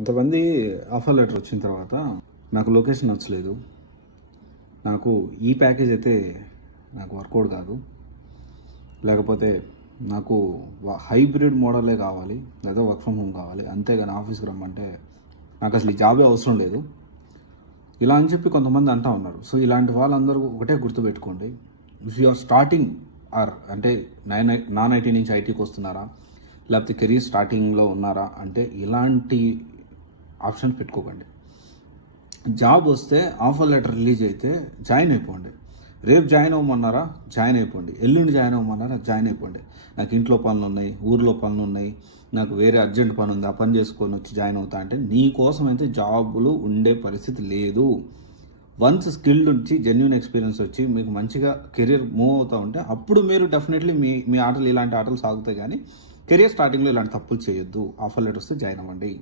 కొంతమంది offer letter వచ్చిన తర్వాత నాకు లొకేషన్ నచ్చలేదు, నాకు ఈ ప్యాకేజ్ అయితే నాకు వర్కౌట్ కాదు, లేకపోతే నాకు హైబ్రిడ్ మోడలే కావాలి లేదా వర్క్ ఫ్రమ్ హోమ్ కావాలి, అంతేగాని ఆఫీస్కి రమ్మంటే నాకు అసలు ఈ జాబే అవసరం లేదు, ఇలా అని చెప్పి కొంతమంది అంటూ ఉన్నారు. సో ఇలాంటి వాళ్ళందరూ ఒకటే గుర్తుపెట్టుకోండి, if you are starting or అంటే నాన్ ఐటీ నుంచి ఐటీకి వస్తున్నారా, లేకపోతే కెరీర్ స్టార్టింగ్లో ఉన్నారా అంటే ఇలాంటి ఆప్షన్ పెట్టుకోకండి. జాబ్ వస్తే ఆఫర్ లెటర్ రిలీజ్ అయితే జాయిన్ అయిపోండి. రేపు జాయిన్ అవ్వమన్నారా జాయిన్ అయిపోండి, ఎల్లుండి జాయిన్ అవ్వమన్నారా జాయిన్ అయిపోండి. నాకు ఇంట్లో పనులు ఉన్నాయి, ఊర్లో పనులు ఉన్నాయి, నాకు వేరే అర్జెంట్ పని ఉంది, ఆ పని చేసుకొని వచ్చి జాయిన్ అవుతా అంటే నీ కోసం అయితే జాబులు ఉండే పరిస్థితి లేదు. వన్స్ స్కిల్డ్ వచ్చి జెన్యున్ ఎక్స్పీరియన్స్ వచ్చి మీకు మంచిగా కెరీర్ మూవ్ అవుతూ ఉంటే అప్పుడు మీరు డెఫినెట్లీ మీ ఆటలు ఇలాంటి ఆటలు సాగుతాయి. కానీ కెరీర్ స్టార్టింగ్లో ఇలాంటి తప్పులు చేయొద్దు. ఆఫర్ లెటర్ వస్తే జాయిన్ అవ్వండి.